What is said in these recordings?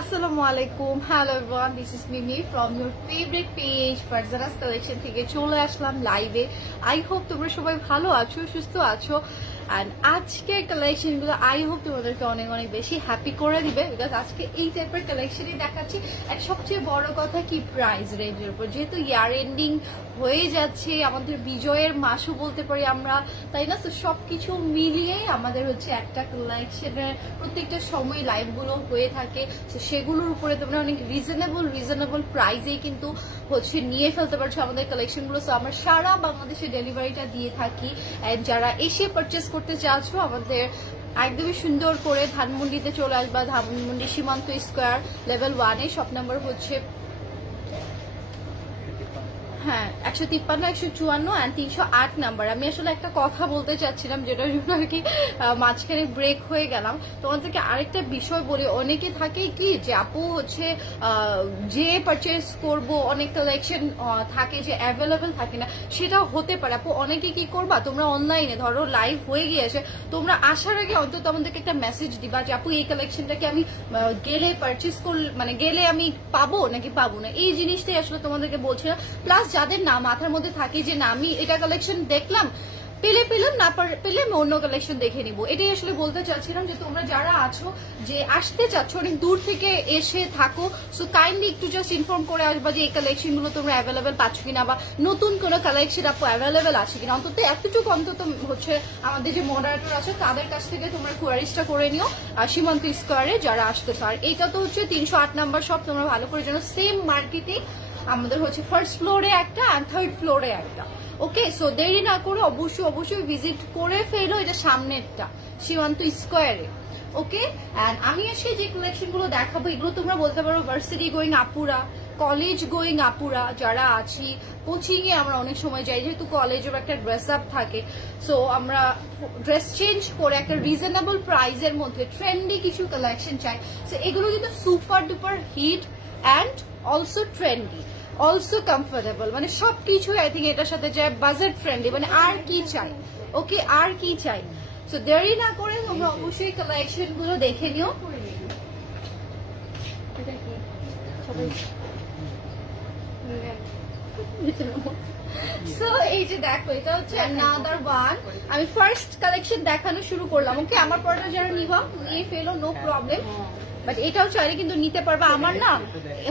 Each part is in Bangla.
Assalamu alaikum. Hello everyone. This is Mimi from your favorite page Farzana's collection থেকে চলে আসলাম লাইভে। I hope তোমরা সবাই ভালো আছো, সুস্থ আছো। And আজকের কালেকশন গুলো I hope তোমাদেরকে অনেক অনেক বেশি হ্যাপি করে দিবে, বিকজ আজকে এই টাইপের কালেকশনই দেখাচ্ছি। আর সবচেয়ে বড় কথা কি, প্রাইস রেঞ্জের উপর। যেহেতু ইয়ার এন্ডিং হয়ে যাচ্ছে, আমাদের বিজয়ের মাসও বলতে পারি আমরা, তাই না? তো সবকিছু মিলিয়ে আমাদের হচ্ছে একটা কালেকশনের প্রত্যেকটা সময় লাইভগুলো হয়ে থাকে। তো সেগুলোর উপরে তোমরা অনেক রিজনেবল প্রাইসেই কিন্তু হচ্ছে নিয়ে ফেলতে পারছো আমাদের কালেকশনগুলো। তো আমরা সারা বাংলাদেশে ডেলিভারিটা দিয়ে থাকি। এন্ড যারা এসে পারচেস করতে চাচ্ছো, আমাদের একদমই সুন্দর করে ধানমন্ডিতে চলে আসবা। ধানমন্ডি সীমান্ত স্কোয়ার লেভেল 1-এ শপ নাম্বার হচ্ছে 153, 154 and 308 নাম্বার। আমি আসলে একটা কথা বলতে চাচ্ছিলাম, যেটার জন্য আর কি মাঝখানে ব্রেক হয়ে গেলাম। তোমাদেরকে আরেকটা বিষয় বলি, অনেকে থাকে কি যে আপু হচ্ছে যে পারচেস করব, অনেক কালেকশন থাকে যে অ্যাভেলেবেল থাকে না, সেটাও হতে পারে। আপু অনেকে কি করবা, তোমরা অনলাইনে ধরো লাইভ হয়ে গিয়েছে, তোমরা আসার আগে অন্তত আমাদেরকে একটা মেসেজ দিবা যে আপু এই কালেকশনটাকে আমি গেলে পারচেস করলে, মানে গেলে আমি পাবো নাকি পাবো না, এই জিনিসটাই আসলে তোমাদেরকে বলছিলাম। প্লাস যাদের না মাথার মধ্যে থাকে যে না আমি এটা কালেকশন দেখলাম, পেলাম না পেলে আমি অন্য কালেকশন দেখে নিবো, এটাই আসলে বলতে চাচ্ছিলাম যে তোমরা যারা আছো যে আসতে চাচ্ছ, অনেক দূর থেকে এসে থাকো, সো কাইন্ডলি একটু জাস্ট ইনফর্ম করে আসবা যে এই কালেকশন গুলো তোমরা অ্যাভেলেবেল পাচ্ছ কিনা, বা নতুন কোনো কালেকশন আপু অ্যাভেলেবেল আছে কিনা। অন্তত এতটুকু অন্তত হচ্ছে আমাদের যে মডারেটর আছে তাদের কাছ থেকে তোমরা কোয়ারিজটা করে নিও সীমান্ত স্কোয়ারে যারা আসতেছো। আর এটা তো হচ্ছে 308 নাম্বার শপ, তোমরা ভালো করে জানো। সেম মার্কেটে আমাদের হচ্ছে ফার্স্ট ফ্লোরে একটা আর থার্ড ফ্লোরে একটা। ওকে, সো দেরি না করে অবশ্যই ভিজিট করে ফেলো এটা সামনেরটা সীমান্ত স্কোয়ারে। ওকে, এন্ড আমি আজকে যে কালেকশন গুলো দেখাবো, এগুলো তোমরা বলতে পারো ভার্সিটি গোয়িং আপুরা, কলেজ গোয়িং আপুরা যারা আছি, কোচিং এ আমরা অনেক সময় যাই, যেহেতু কলেজের একটা ড্রেস আপ থাকে, সো আমরা ড্রেস চেঞ্জ করে একটা রিজনেবল প্রাইসের মধ্যে ট্রেন্ডি কিছু কালেকশন চাই। সো এগুলো কিন্তু super duper hit and also trendy, also comfortable, মানে সবকিছু আই থিঙ্ক এটার সাথে যায়, বাজেট ফ্রেন্ডলি, মানে আর কি চাই। ওকে, আর কি চাই। সো দেরি না করে তোমরা অবশ্যই কালেকশন গুলো দেখে নিও। সো এই যে দেখো, এটা হচ্ছে another one। আমি ফার্স্ট কালেকশন দেখানো শুরু করলাম। ওকে, আমার পরটা যারা নিবা নিয়ে ফেলো, নো প্রবলেম, বাট এটাও চাইলে কিন্তু নিতে পারবা। আমার না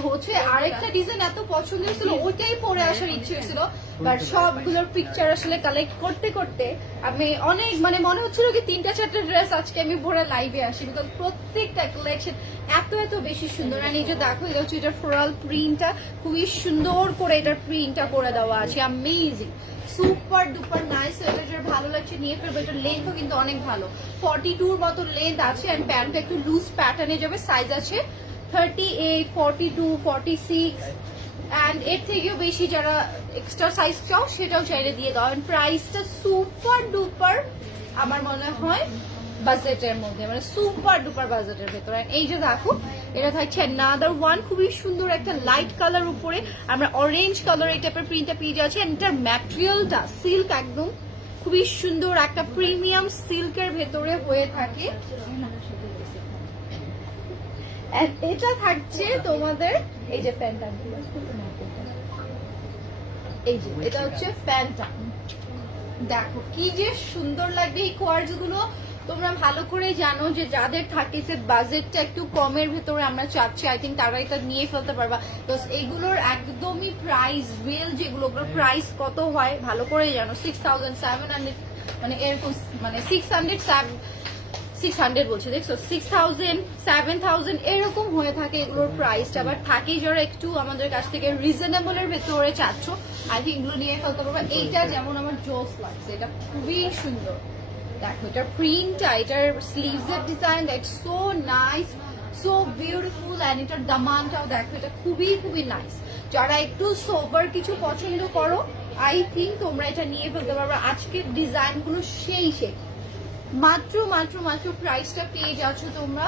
হচ্ছে আরেকটা ডিজাইন এত পছন্দ হয়েছিল, ওইটাই পরে আসার ইচ্ছে হয়েছিল, বাট সবগুলোর পিকচার আসলে কালেক্ট করতে করতে আমি অনেক মানে মনে হচ্ছিল কি 3-4টা ড্রেস আজকে আমি ভরে লাইভে আসি, বিকজ প্রত্যেকটা কালেকশন এত বেশি সুন্দর। আর এই যে দেখো, এটা হচ্ছে এটার ফ্লোরাল প্রিন্টটা খুবই সুন্দর করে এটার প্রিন্টটা করে দেওয়া আছে, অ্যামেজিং, সুপার ডুপার নাইস। এটা যার ভালো লাগছে নিয়ে ফেলবো। এটার লেন্থও কিন্তু অনেক ভালো, 42 মতো লেন্থ আছে, এন্ড প্যান্টটা একটু লুজ প্যাটার্নে যাবে। সাইজ আছে 38, 42, 46, এন্ড এর থেকেও বেশি যারা এক্সট্রা সাইজ চাও সেটাও চাইলে দিয়ে দাও। এন্ড প্রাইসটা সুপার ডুপার আমার মনে হয় বাজেটের মধ্যে, মানে সুপার ডুপার বাজেটের ভেতরে। এই যে দেখো, এটা থাকছে another one, খুবই সুন্দর একটা লাইট কালার উপরে আমরা অরেঞ্জ কালার এই টাইপের প্রিন্টটা পেয়ে যাচ্ছি। এটার ম্যাটেরিয়ালটা সিল্ক, একদম খুবই সুন্দর একটা প্রিমিয়াম সিল্কের ভেতরে হয়ে থাকে। এটা থাকছে তোমাদের এই যে প্যান্টটা, এই যে এটা হচ্ছে প্যান্টটা, দেখো কি যে সুন্দর লাগবে। এই কোয়ার্জ গুলো তোমরা ভালো করে জানো যে যাদের থাকে যে বাজেটটা একটু কমের ভেতরে আমরা চাচ্ছি, আই থিঙ্ক তারা এটা নিয়ে ফেলতে পারবা। তো এইগুলোর একদমই প্রাইস রিয়েল, যেগুলো প্রাইস কত হয় ভালো করে জানো, 6,700, মানে এরকম, মানে 600 বলছে, দেখছো 6,000, 7,000 এরকম হয়ে থাকে এগুলোর প্রাইসটা। বাট থাকে যারা একটু আমাদের কাছ থেকে রিজনেবল এর ভেতরে চাচ্ছ, আই থিঙ্ক এগুলো নিয়ে ফেলতে পারবা। এইটা যেমন আমার জোস লাগছে, এটা খুবই সুন্দর। দেখো এটার প্রিন্টটা, এটার স্লিভস এর design, that's so nice, so beautiful. And এটার দামানটাও দেখো, এটা খুবই নাইস। যারা একটু সোবার কিছু পছন্দ করো, আই থিঙ্ক তোমরা এটা নিয়ে ফেলতে পারবে। আজকের ডিজাইন গুলো সেই মাত্র প্রাইসটা পেয়ে যাচ্ছ তোমরা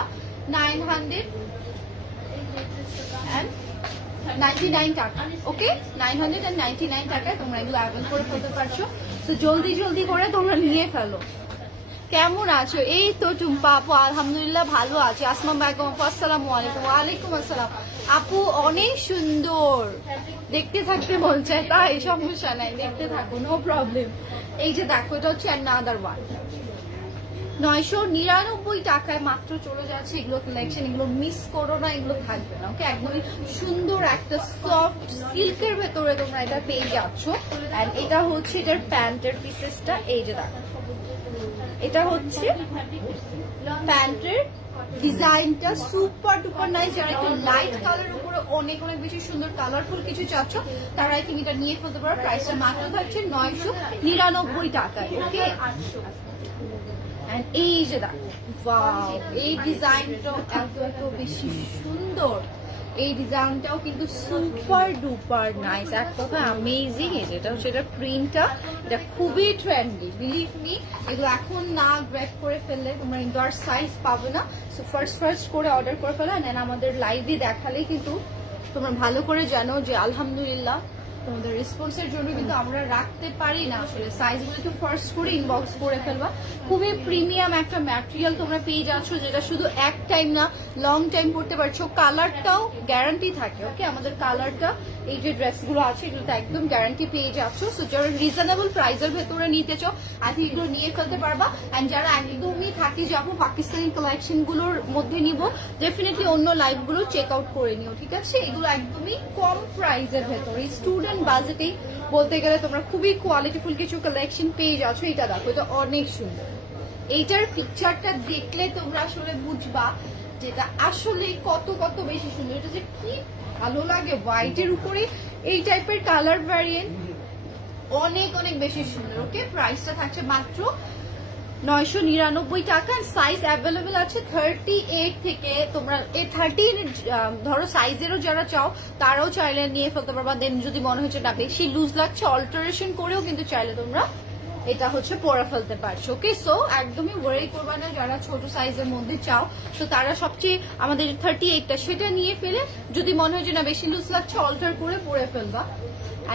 999 টাকা। ওকে, 999 টাকায় তোমরা এগুলো অ্যাভেল করে ফেলতে পারছো। তো জলদি করে তোমরা নিয়ে ফেলো। কেমন আছো? এই তো টুম্পা আপু আলহামদুলিল্লাহ ভালো আছি। আসমা বেগম আপু আসসালামু আলাইকুম। ওয়ালাইকুম আসসালাম আপু, অনেক সুন্দর, দেখতে থাকতে মন চায়, তাই সমস্যা নাই, দেখতে থাকো, নো প্রবলেম। এই যে দেখো, এটা হচ্ছে অ্যানাদার ওয়ান, 999 টাকায় মাত্র চলে যাচ্ছে এগুলো কালেকশন। এগুলো মিস করো না, এগুলো থাকবে না। ওকে, একদমই সুন্দর একটা সফট সিল্কের ভেতরে তোমরা এটা পেয়ে যাচ্ছ। এন্ড এটা হচ্ছে এটার প্যান্টের পিসেসটা, এই যে দেখো, এটা হচ্ছে প্যান্টের ডিজাইনটা সুপার ডুপার নাইস। যারা একটু লাইট কালারের উপরে অনেক অনেক বেশি সুন্দর কালারফুল কিছু চাচ্ছ, তারা আই থিঙ্ক এটা নিয়ে ফেলতে পারো। প্রাইসটা মাত্র থাকছে 999 টাকায়। ওকে, এই যে দেখো, ওয়াও, এই ডিজাইনটাও এত বেশি সুন্দর। এই ডিজাইনটাও কিন্তু সুপার ডুপার নাইস, এক কথা অ্যামেজিং। এটা হচ্ছে এটা প্রিন্টটা, এটা খুবই ট্রেন্ডি, বিলিভ মি। এগুলো এখন না গ্র্যাব করে ফেললে তোমরা ইনডোর সাইজ পাবে না। সো ফার্স্ট করে অর্ডার করে ফেলো, দেন আমাদের লাইভে দেখালেই কিন্তু তোমরা ভালো করে জানো যে আলহামদুলিল্লাহ তোমাদের রেসপন্সের জন্য কিন্তু আমরা রাখতে পারি না আসলে। সাইজগুলো তো ফার্স্ট করে ইনবক্স করে ফেলবা। খুবই প্রিমিয়াম একটা ম্যাটেরিয়াল তোমরা পেয়ে যাচ্ছ, যেটা শুধু এক টাইম না, লং টাইম পড়তে পারছো। কালারটাও গ্যারান্টি থাকে। ওকে, আমাদের কালারটা, এই যে ড্রেসগুলো আছে এগুলোতে একদম গ্যারান্টি পেয়ে যাচ্ছ। সো যারা রিজনেবল প্রাইসের ভেতরে নিতে চাও, আই থিঙ্ক এগুলো নিয়ে ফেলতে পারবা। অ্যান্ড যারা একদমই থাকি যাবো পাকিস্তানি কালেকশন গুলোর মধ্যে নিবো, ডেফিনেটলি অন্য লাইভ গুলো চেক আউট করে নিও, ঠিক আছে? এগুলো একদমই কম প্রাইসের ভেতরে, স্টুডেন্ট বাজেটেই বলতে গেলে তোমরা খুবই কোয়ালিটিফুল কিছু কালেকশন পেয়ে যাচ্ছ। এটা দেখো, এটা অনেক সুন্দর। এইটার পিকচারটা দেখলে তোমরা আসলে বুঝবা যেটা আসলে কত বেশি সুন্দর। এটা যে কি ভালো লাগে, হোয়াইটের উপরে এই টাইপের কালার ভ্যারিয়েন্ট অনেক বেশি সুন্দর। ওকে, প্রাইসটা থাকছে মাত্র 999 টাকা। সাইজ অ্যাভেলেবেল আছে 38 থেকে, তোমরা এই 30 ধরো সাইজেরও যারা চাও তারাও চাইলে নিয়ে ফেলতে পারবা। দেন যদি মনে হচ্ছে না বেশি লুজ লাগছে, অল্টারেশন করেও কিন্তু চাইলে তোমরা এটা হচ্ছে পরে ফেলতে পারছো। ওকে, সো একদমই ওয়ারি করবা না যারা ছোট সাইজের মধ্যে চাও। তো তারা সবচেয়ে আমাদের 38টা সেটা নিয়ে ফেলে, যদি মনে হয় যে না বেশি লুজ লাগছে, অল্টার করে পরে ফেলবা।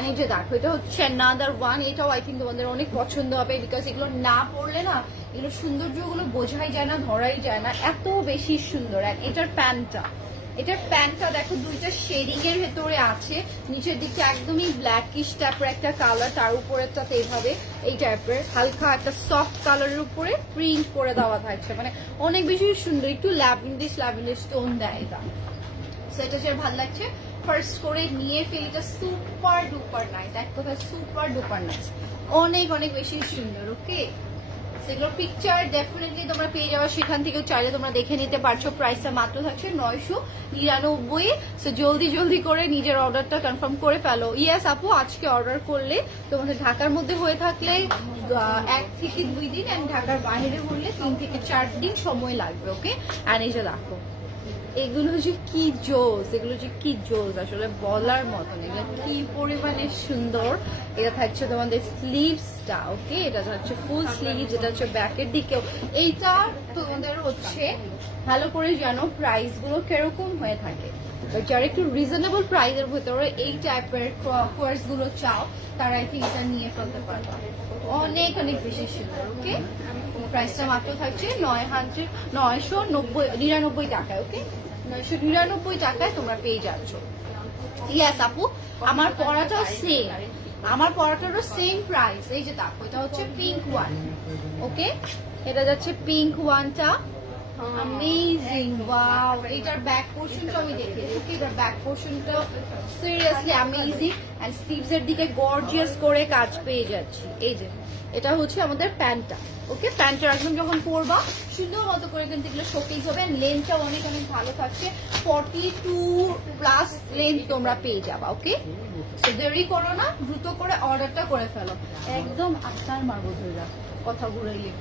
এই যে দেখো, এটা হচ্ছে অ্যানাদার ওয়ান। এটাও আই থিঙ্ক তোমাদের অনেক পছন্দ হবে, বিকজ এগুলো না পড়লে না এগুলো সৌন্দর্যগুলো বোঝাই যায় না, ধরাই যায় না, এত বেশি সুন্দর। এটার প্যান্টটা দেখো, দুইটা শেডিং এর ভেতরে আছে। নিচের দিকে একদমই ব্ল্যাকিশ টাইপের একটা কালার, তার উপরেরটাতে এইভাবে এই টাইপের হালকা একটা সফট কালারের উপরে প্রিন্ট করে দেওয়া থাকছে, মানে অনেক বেশি সুন্দর। একটু ল্যাভেন্ডার স্টোন দেয় এটা, সেটা যে ভালো লাগছে। ফার্স্ট করে নিয়ে ফেলি, এটা সুপার ডুপার নাইস, এক কথায় সুপার ডুপার নাইস, অনেক বেশি সুন্দর। ওকে, সেগুলোর পিকচার ডেফিনেটলি তোমরা পেয়ে যাবে, সেখান থেকেও চাইলে তোমরা দেখে নিতে পারছো। প্রাইসটা মাত্র থাকছে 999। সো জলদি করে নিজের অর্ডারটা কনফার্ম করে ফেলো। ইয়েস আপু, আজকে অর্ডার করলে তোমাদের ঢাকার মধ্যে হয়ে থাকলে 1 থেকে 2 দিন, এন্ড ঢাকার বাইরে হলে 3 থেকে 4 দিন সময় লাগবে। ওকে, আর এই যে দেখো, এগুলো যে কি জোস, আসলে বলার মতন, এগুলো কি পরিমাণে সুন্দর। এটা থাকছে তোমাদের স্লিভসটা। ওকে, এটা হচ্ছে ফুল স্লিভস, এটা হচ্ছে ব্যাকের দিকেও। এইটা তোমাদের হচ্ছে ভালো করে জানো প্রাইস গুলো কিরকম হয়ে থাকে। যারা একটু রিজনেবল প্রাইসের ভেতরে এই টাইপের কোয়ার্স গুলো চাও, তারা আই থিঙ্ক এটা নিয়ে ফেলতে পারবা, অনেক বেশি সুন্দর। ওকে, প্রাইসটা মাত্র থাকছে 999 টাকায়। ওকে, 999 টাকায় তোমরা পেয়ে যাচ্ছ। ইয়েস আপু, আমার পড়াটারও সেম প্রাইস। এই যে দেখো, এটা হচ্ছে পিঙ্ক ওয়ান। ওকে, এটা যাচ্ছে পিঙ্ক ওয়ানটা, অ্যামেজিং, ওয়াও। এটার ব্যাক পোর্শনটা আমি দেখে দিচ্ছি, এটার ব্যাক পোর্শনটা সিরিয়াসলি অ্যামেজিং, এন্ড স্লিভস এর দিকে গর্জিয়াস করে কাজ পেয়ে যাচ্ছি। এই যে এটা হচ্ছে আমাদের প্যান্টটা। ওকে, প্যান্টটা একদম যখন পরবা সুন্দর মতো করে কিন্তু এগুলো শোকেস হবে। লেন্থটা অনেক ভালো থাকছে, 42+ লেন্থ তোমরা পেয়ে যাবা। ওকে, তো দেরি করো না, দ্রুত করে অর্ডারটা করে ফেলো। একদম আস্তার মারবো ধরে কথা ঘুরাইলে।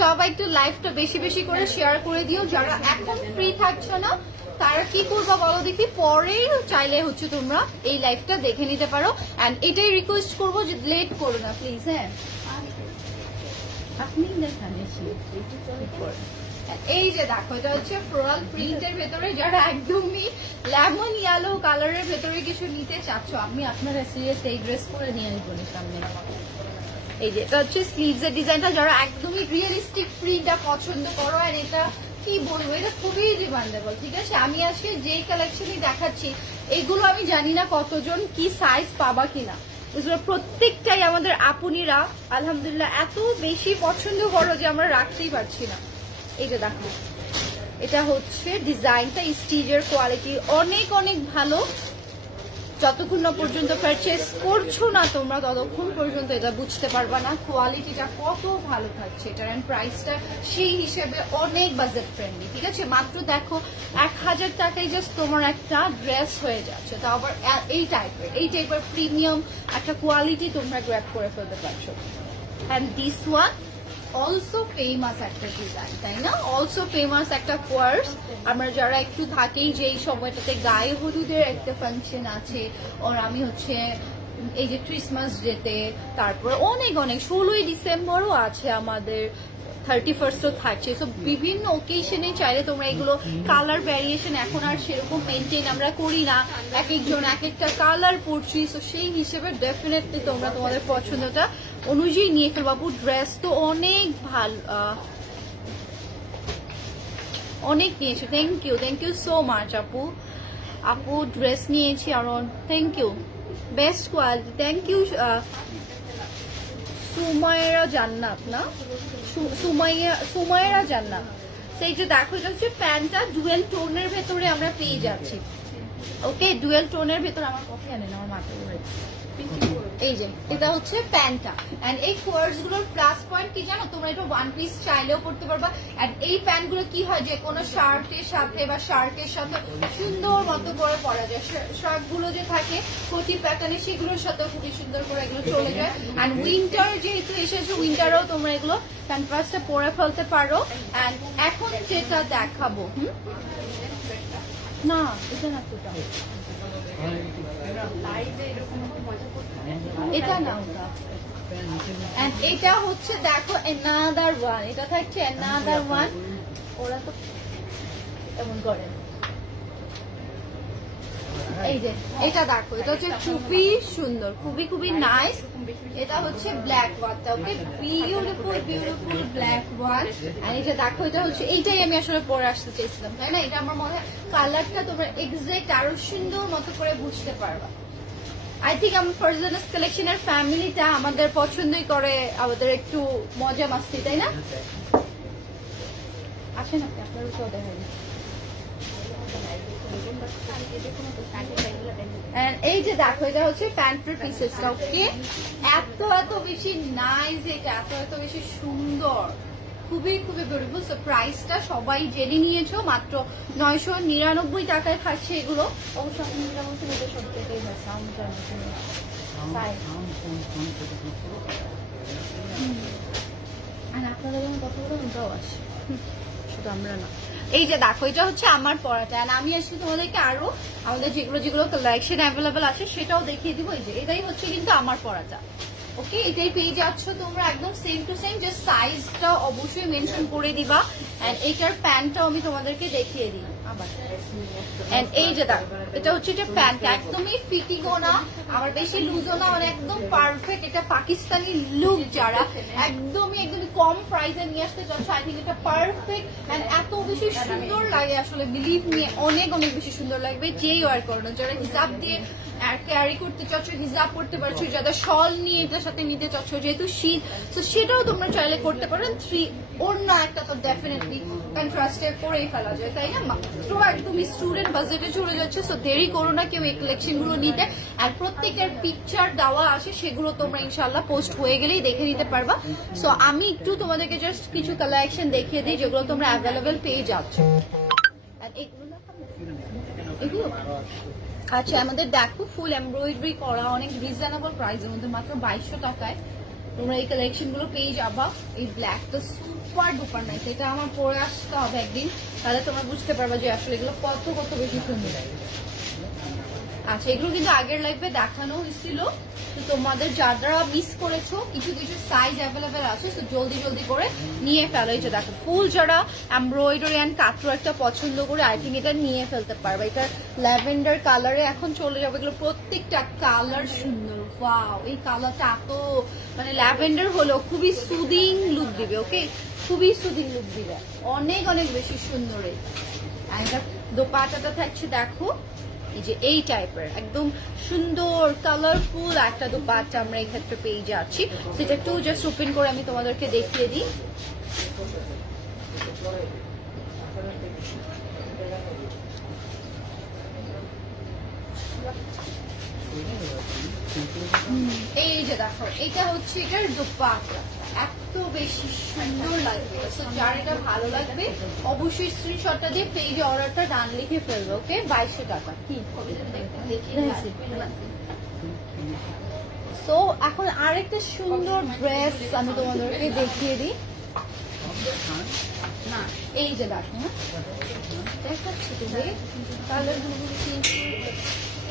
সবাই একটু লাইভটা বেশি করে শেয়ার করে দিও। যারা এখন ফ্রি থাকছো না তারা কি করবা বলো দেখি, পরে চাইলে হচ্ছে তোমরা এই লাইভটা দেখে নিতে পারো। এন্ড এটাই রিকোয়েস্ট করবো যে লেট করো না প্লিজ। হ্যাঁ, আপনি দেখান এই যে দেখো এটা হচ্ছে ফ্লোরাল প্রিন্টের ভেতরে, যারা একদমই লেমন ইয়েলো কালারের ভেতরে কিছু নিতে চাচ্ছ, আমি আপনারা সিরিয়াস এই ড্রেস করে নিয়ে আসবো সামনে। এই যে এটা হচ্ছে স্লিভস এর ডিজাইনটা, যারা একদমই রিয়েলিস্টিক প্রিন্টটা পছন্দ করো, আর এটা কি বলবো, এটা খুবই ডিমান্ডেবল। ঠিক আছে, আমি আজকে যে কালেকশনই দেখাচ্ছি এগুলো আমি জানি না কতজন কি সাইজ পাবা কিনা, এগুলো প্রত্যেকটাই আমাদের আপুনিরা আলহামদুলিল্লাহ এত বেশি পছন্দ করো যে আমরা রাখতেই পারছি না। এই যে দেখো এটা হচ্ছে ডিজাইনটা, স্টিচের কোয়ালিটি অনেক অনেক ভালো। যতক্ষণ না পর্যন্ত পারচেস করছো না তোমরা ততক্ষণ পর্যন্ত এটা বুঝতে পারবা না কোয়ালিটিটা কত ভালো থাকছে এটার, এন্ড প্রাইসটা সেই হিসেবে অনেক বাজেট ফ্রেন্ডলি। ঠিক আছে, মাত্র দেখো 1000 টাকায় জাস্ট তোমার একটা ড্রেস হয়ে যাচ্ছে, তাও আবার এই টাইপের প্রিমিয়াম একটা কোয়ালিটি তোমরা গ্র্যাব করে ফেলতে পারছো। And this one also famous একটা ডিজাইন, তাই না? অলসো ফেমাস একটা কোয়ার্স। আমরা যারা একটু থাকেই যে এই সময়টাতে গায়ে হলুদের একটা ফাংশন আছে, আর আমি হচ্ছে এই যে ক্রিসমাস ডেতে, তারপরে অনেক অনেক 16ই ডিসেম্বরও আছে আমাদের, 31st থাকছে। সো বিভিন্ন ওকেশনে চাইলে তোমরা এগুলো কালার ভ্যারিয়েশন এখন আর সেরকম মেনটেন আমরা করি না, এক একজন এক একটা কালার পরছি, সো সেই হিসেবে ডেফিনেটলি তোমরা তোমাদের পছন্দটা অনুযায়ী নিয়ে ফেলবো। আপু ড্রেস তো অনেক ভালো, অনেক নিয়েছে, থ্যাংক ইউ সো মাচ আপু। আপু ড্রেস নিয়েছি আরো, thank you, best quality, thank you. Sumaira Jannat না, সুমাইরা জান্নাত। সেই যে দেখো এটা হচ্ছে প্যান্টটা ডুয়েল টোনের ভেতরে আমরা পেয়ে যাচ্ছি। ওকে, ডুয়েল টোনের ভেতরে আমার কফি আনে না, আমার মাথায় এই যে এটা হচ্ছে প্যান্টটা। এন্ড এই কোয়ার্স গুলোর প্লাস পয়েন্ট কি জানো, তোমরা এটা ওয়ান পিস চাইলেও পড়তে পারবা। এন্ড এই প্যান্ট গুলো কি হয় যে কোনো শার্টের সাথে বা শার্টের সাথে সুন্দর মতো করে পরা যায়। শার্ট গুলো যে থাকে কোটি প্যাটার্নে সেগুলোর সাথে খুবই সুন্দর করে এগুলো চলে যায়। এন্ড উইন্টার যেহেতু এসেছে, উইন্টারেও তোমরা এগুলো প্যান্ট প্লাসটা পরে ফেলতে পারো। এন্ড এখন যেটা দেখাবো, না এটা না, এটা না, এটা হচ্ছে দেখো another one, এটা থাকছে another one। ওরা তো এমন করে, এই যে এটা দেখো, এটা হচ্ছে খুবই সুন্দর, খুবই নাইস। এটা হচ্ছে ব্ল্যাক ওয়ানটা, ওকে, বিউটিফুল ব্ল্যাক ওয়ান। আর এটা দেখো, এটা হচ্ছে এইটাই আমি আসলে পরে আসতে চেয়েছিলাম, তাই না? এটা আমার মনে হয় কালারটা তোমরা এক্সাক্ট আরো সুন্দর মতো করে বুঝতে পারবা। আই থিঙ্ক আমার ফারজানাস কালেকশনের ফ্যামিলিটা আমাদের পছন্দই করে আমাদের একটু মজা মাস্তি, তাই না? আসেন আপনি, আপনারও তো দেখা যায়। এই যে দেখো, এটা হচ্ছে প্যান্টের পিসেসটা, ওকে, এত বেশি নাইস, এটা এত বেশি সুন্দর, খুবই বিউটিফুল। সো প্রাইসটা সবাই জেনে নিয়েছো, মাত্র 999 টাকায় থাকছে এগুলো। অবশ্য আপনাদের কতগুলো ওটাও আসে, শুধু আমরা না। এই যে দেখো, এটা হচ্ছে আমার পরাটা, আর আমি আসলে তোমাদেরকে আরো আমাদের যেগুলো কালেকশন অ্যাভেলেবেল আছে সেটাও দেখিয়ে দিব। এই যে এটাই হচ্ছে কিন্তু আমার পরাটা, ওকে, এটাই পেয়ে যাচ্ছ তোমরা একদম সেম টু সেম, জাস্ট সাইজটা অবশ্যই মেনশন করে দিবা। এন্ড এইটার প্যান্টটাও আমি তোমাদেরকে দেখিয়ে দিই আবার। এন্ড এই যে দেখো, এটা হচ্ছে এটা প্যান্ট, একদমই ফিটিংও না আবার বেশি লুজও না, মানে একদম পারফেক্ট। এটা পাকিস্তানি লুক যারা একদমই কম প্রাইসে নিয়ে আসতে চাচ্ছ, আই থিঙ্ক এটা পারফেক্ট। এন্ড এত বেশি সুন্দর লাগে আসলে, বিলিভ নিয়ে অনেক বেশি সুন্দর লাগবে যেই ওয়ার করো না। যারা হিজাব দিয়ে ক্যারি করতে চাচ্ছ হিজাব করতে পারছো, যাদের শল নিয়ে এটার সাথে নিতে চাচ্ছ, যেহেতু শীত, তো সেটাও তোমরা চাইলে করতে পারো। অন্য একটা তো ডেফিনেটলি কন্ট্রাস্টে করেই ফেলা যায়, তাই না? মাত্র একদমই স্টুডেন্ট বাজেটে চলে যাচ্ছে, সো দেরি করো না কেউ এই কালেকশন গুলো নিতে। আর প্রত্যেকের পিকচার দেওয়া আছে, সেগুলো তোমরা ইনশাল্লাহ পোস্ট হয়ে গেলেই দেখে নিতে পারবা। সো আমি একটু তোমাদেরকে জাস্ট কিছু কালেকশন দেখিয়ে দিই যেগুলো তোমরা অ্যাভেলেবেল পেয়ে যাচ্ছ। এগুলো আচ্ছা, আমাদের দেখো ফুল এমব্রয়ডারি করা, অনেক রিজনেবল প্রাইসের মধ্যে, মাত্র 2200 টাকায় তোমরা এই কালেকশন গুলো পেয়ে যাবা। এই ব্ল্যাকটা সুপার ডুপার নাইস, এটা আমার পরে আসতে হবে একদিন, তাহলে তোমরা বুঝতে পারবা যে আসলে এগুলো কত বেশি সুন্দর। আচ্ছা, এগুলো কিন্তু আগের লাইভে দেখানো হয়েছিল, তো তোমাদের যারা মিস করেছো কিছু কিছু সাইজ অ্যাভেলেবেল আছে, তো জলদি জলদি করে নিয়ে ফেলো। এই যে দেখো ফুল যারা এমব্রয়ডারি অ্যান্ড কাটওয়ার্কটা পছন্দ করে আই থিঙ্ক এটা নিয়ে ফেলতে পারবে। এটা ল্যাভেন্ডার কালারে এখন চলে যাবে, এগুলো প্রত্যেকটা কালার সুন্দর। ওয়াও, এই কালারটা এত মানে ল্যাভেন্ডার হলো খুবই সুদিং লুক দিবে। ওকে, খুবই সুদিং লুক দিবে, অনেক অনেক বেশি সুন্দর। এটা দোপাট্টাটা থাকছে দেখো এই যে এই টাইপের একদম সুন্দর কালারফুল একটা দোপাট্টা আমরা এই ক্ষেত্রে পেয়ে যাচ্ছি। সেটা একটু জাস্ট ওপেন করে আমি তোমাদেরকে দেখিয়ে দিই। এই যে দেখো এটা হচ্ছে এটার দোপাট্টা, এত বেশি সুন্দর লাগবে। যার এটা ভালো লাগবে অবশ্যই স্ক্রিনশটটা দিয়ে পেজে অর্ডারটা ডান লিখে ফেলবে। ওকে, 2200 টাকা। কি সো এখন আরেকটা সুন্দর ড্রেস আমি তোমাদেরকে দেখিয়ে দিই। না এই যে দেখো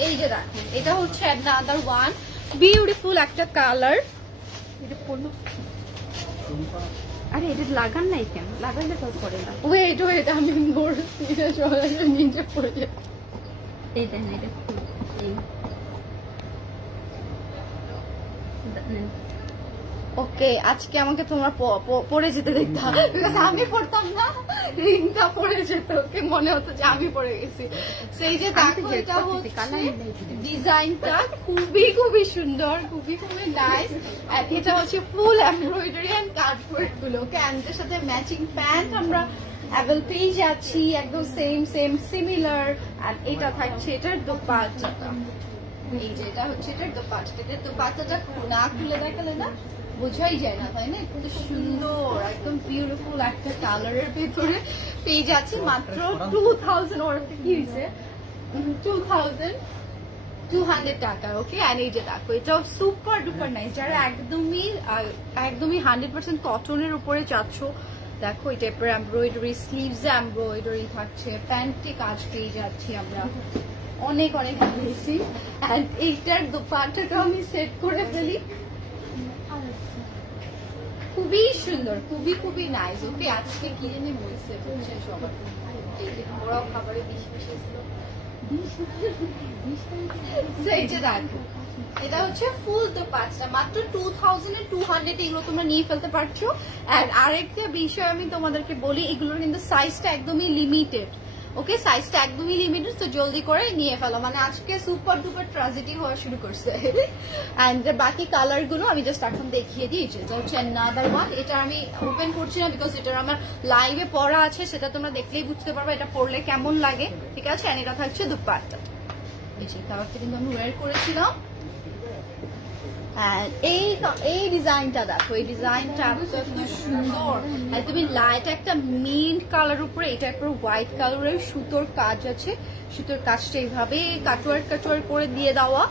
এই যে দেখো এটা হচ্ছে another one বিউটিফুল একটা কালার। এটা পড়লো, আরে এটা লাগান নাই কেন? লাগাইলে তো পড়ে না। ওয়েট ওয়েট, আমি ধরছি এটা সরাসরি নিচে পড়ে যায়। এই দেখেন এটা ওকে, আজকে আমাকে তোমরা পড়ে যেতে দেখতাম, আমি পড়তাম না, রিংটা পড়ে যেত। ওকে, মনে হতো যে আমি পড়ে গেছি। সেই যে দেখো এটা হচ্ছে ডিজাইনটা খুবই খুবই সুন্দর, খুবই খুবই নাইস। এটা হচ্ছে ফুল এমব্রয়ডারি এন্ড কাটওয়ার্ক গুলো। ওকে, এর সাথে ম্যাচিং প্যান্ট আমরা অ্যাভেল পেয়ে যাচ্ছি, একদম সেম সেম সিমিলার। আর এটা থাকছে এটার দোপাট্টাটা। এই যে এটা হচ্ছে এটার দোপাট্টা। এটার দোপাট্টাটা না খুলে দেখালে না বোঝাই যায় না, তাই না? খুব সুন্দর একদম বিউটিফুল একটা কালারের ভেতরে পেয়ে যাচ্ছি মাত্র 2000। ওর কি হয়েছে 2200 টাকা। ওকে, আর এই যে দেখো এটাও সুপার ডুপার নাইস। যারা একদমই 100% কটনের উপরে চাচ্ছ, দেখো এই টাইপের এমব্রয়ডারি, স্লিভস এমব্রয়ডারি থাকছে, প্যান্টে কাজ পেয়ে যাচ্ছি আমরা, অনেক অনেক বেশি। এন্ড এইটার দোপাট্টাটা আমি সেট করে ফেলি, খুবই সুন্দর, খুবই খুবই নাইস। ওকে, আজকে কি জানি বলছে সবার ওরাও খাবারে বেশি বেশি দেখো এটা হচ্ছে ফুল দোপাট্টা মাত্র 2200। এগুলো তোমরা নিয়ে ফেলতে পারছো। আর আরেকটা বিষয় আমি তোমাদেরকে বলি, এগুলোর কিন্তু সাইজটা একদমই লিমিটেড। ওকে, সাইজটা একদমই লিমিটেড, তো জলদি করে নিয়ে ফেলো। মানে আজকে সুপার ডুপার ট্র্যাজেডি হওয়া শুরু করছে। এন্ড বাকি কালার গুলো আমি জাস্ট এখন দেখিয়ে দিই। এটা হচ্ছে another one। এটা আমি ওপেন করছি না বিকজ এটার আমার লাইভে পড়া আছে, সেটা তোমরা দেখলেই বুঝতে পারবে এটা পড়লে কেমন লাগে। ঠিক আছে, এন্ড এটা থাকছে দোপাট্টা। এই যে কালারটা কিন্তু আমি ওয়্যার করেছিলাম। এই ডিজাইনটা দেখো, এই ডিজাইনটা এত সুন্দর। তুমি লাইট একটা মিন্ট কালার উপরে এটা একটা হোয়াইট কালারের সুতোর কাজ আছে, সুতোর কাজটা এইভাবে কাটওয়ার্ক করে দিয়ে দেওয়া,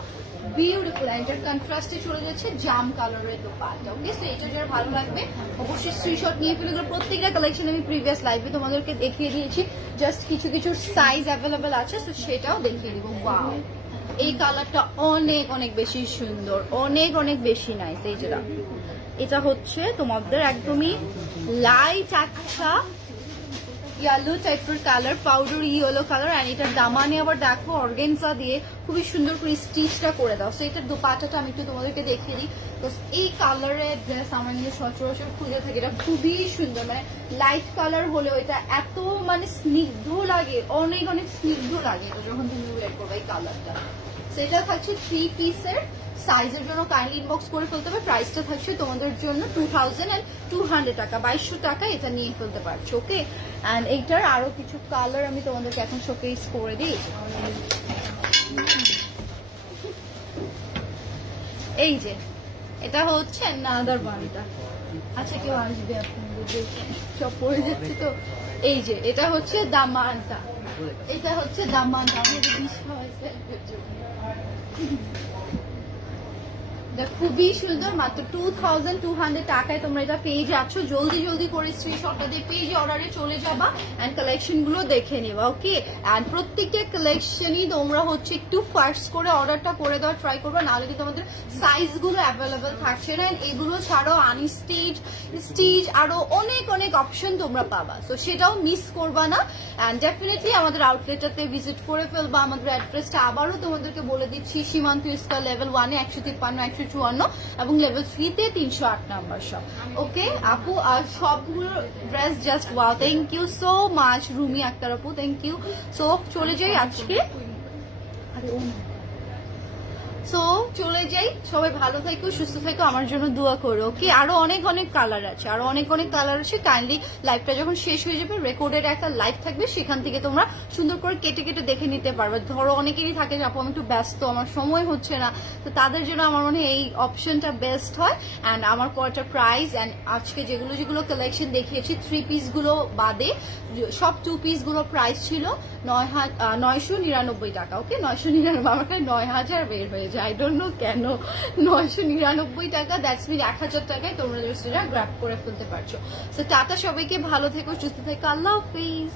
বিউটিফুল। এটার কন্ট্রাস্টে চলে যাচ্ছে জাম কালারের দোপাট্টা। ওকে, সো এটা যারা ভালো লাগবে অবশ্যই স্ক্রিনশট নিয়ে ফেলে। প্রত্যেকটা কালেকশন আমি প্রিভিয়াস লাইভে তোমাদেরকে দেখিয়ে দিয়েছি, জাস্ট কিছু কিছু সাইজ অ্যাভেলেবেল আছে, সো সেটাও দেখিয়ে দিব। ওয়াও, এই কালারটা অনেক অনেক বেশি সুন্দর, অনেক অনেক বেশি নাইস। এই যে এটা হচ্ছে তোমাদের একদমই লাইট একটা ইয়েলো টাইপের কালার, পাউডার ইয়েলো কালার। আর এটার দামানে আবার দেখো অর্গানজা দিয়ে খুবই সুন্দর করে স্টিচটা করে দাও। সো এটার দোপাট্টাটা আমি একটু তোমাদেরকে দেখিয়ে দিই। তো এই কালারের ড্রেস আমার নিয়ে সচরাচর খুঁজে থাকে, এটা খুবই সুন্দর। মানে লাইট কালার হলেও এটা এত মানে স্নিগ্ধ লাগে, অনেক অনেক স্নিগ্ধ লাগে এটা যখন তুমি ওয়্যার করবে এই কালারটা। সেটা থাকছে 3 পিসের, সাইজের জন্য কাইন্ডলি ইনবক্স করে ফেলতে হবে। প্রাইসটা থাকছে তোমাদের জন্য 2200 টাকা, 2200 টাকা এটা নিয়ে ফেলতে পারছো। ওকে, এন্ড এইটার আরো কিছু কালার আমি তোমাদেরকে এখন শোকেস করে দিই। এই যে এটা হচ্ছে another one। এটা আচ্ছা কেউ আসবে আপনাদের, সব পড়ে যাচ্ছে তো। এই যে এটা হচ্ছে দামানটা, এটা হচ্ছে দামানটা। আমি খুবই সুন্দর, মাত্র 2200 টাকায় তোমরা এটা পেয়ে যাচ্ছ। জলদি জলদি করে স্ক্রিনশটটা দিয়ে পেজে অর্ডারে চলে যাবা এন্ড কালেকশন গুলো দেখে নিবা। ওকে, এন্ড প্রত্যেকটা কালেকশনই তোমরা হচ্ছে একটু ফার্স্ট করে অর্ডারটা করে দেওয়ার ট্রাই করবা, নাহলে কিন্তু আমাদের সাইজ গুলো অ্যাভেলেবেল থাকছে না। এগুলো ছাড়াও আনস্টিচ, স্টিচ আরো অনেক অনেক অপশন তোমরা পাবা, তো সেটাও মিস করবা না। এন্ড ডেফিনেটলি আমাদের আউটলেটটাতে ভিজিট করে ফেলবা। আমাদের অ্যাড্রেসটা আবারও তোমাদেরকে বলে দিচ্ছি, সীমান্ত স্কয়ার লেভেল 1 এ 153, 154 এবং লেভেল 3 তে 308 নাম্বার শপ। ওকে আপু, আর সবগুলো dress just wow, thank you so much Rumi Akter আপু, থ্যাংক ইউ। সো চলে যাই আজকে, সো চলে যাই। সবাই ভালো থেকো, সুস্থ থেকো, আমার জন্য দোয়া করো। ওকে, আরো অনেক অনেক কালার আছে, আরো অনেক অনেক কালার আছে। কাইন্ডলি লাইভটা যখন শেষ হয়ে যাবে, রেকর্ডেড একটা লাইভ থাকবে, সেখান থেকে তোমরা সুন্দর করে কেটে কেটে দেখে নিতে পারবে। ধরো অনেকেরই থাকে যে আপু আমি একটু ব্যস্ত, আমার সময় হচ্ছে না, তো তাদের জন্য আমার মনে হয় এই অপশনটা বেস্ট হয়। অ্যান্ড আমার পরটা প্রাইস অ্যান্ড আজকে যেগুলো যেগুলো কালেকশন দেখিয়েছি 3 পিস গুলো বাদে সব 2 পিস গুলো প্রাইস ছিল 999 টাকা। ওকে, 999, আমার কাছে 9000 বের হয়ে যায়, আই ডোন্ট নো কেন। 999 টাকা, দ্যাটস মিন 1000 টাকায় তোমরা গ্র্যাব করে ফেলতে পারছো। সো টাটা, সবাইকে ভালো থেকো, সুস্থ থেকো, আল্লাহ হাফিজ।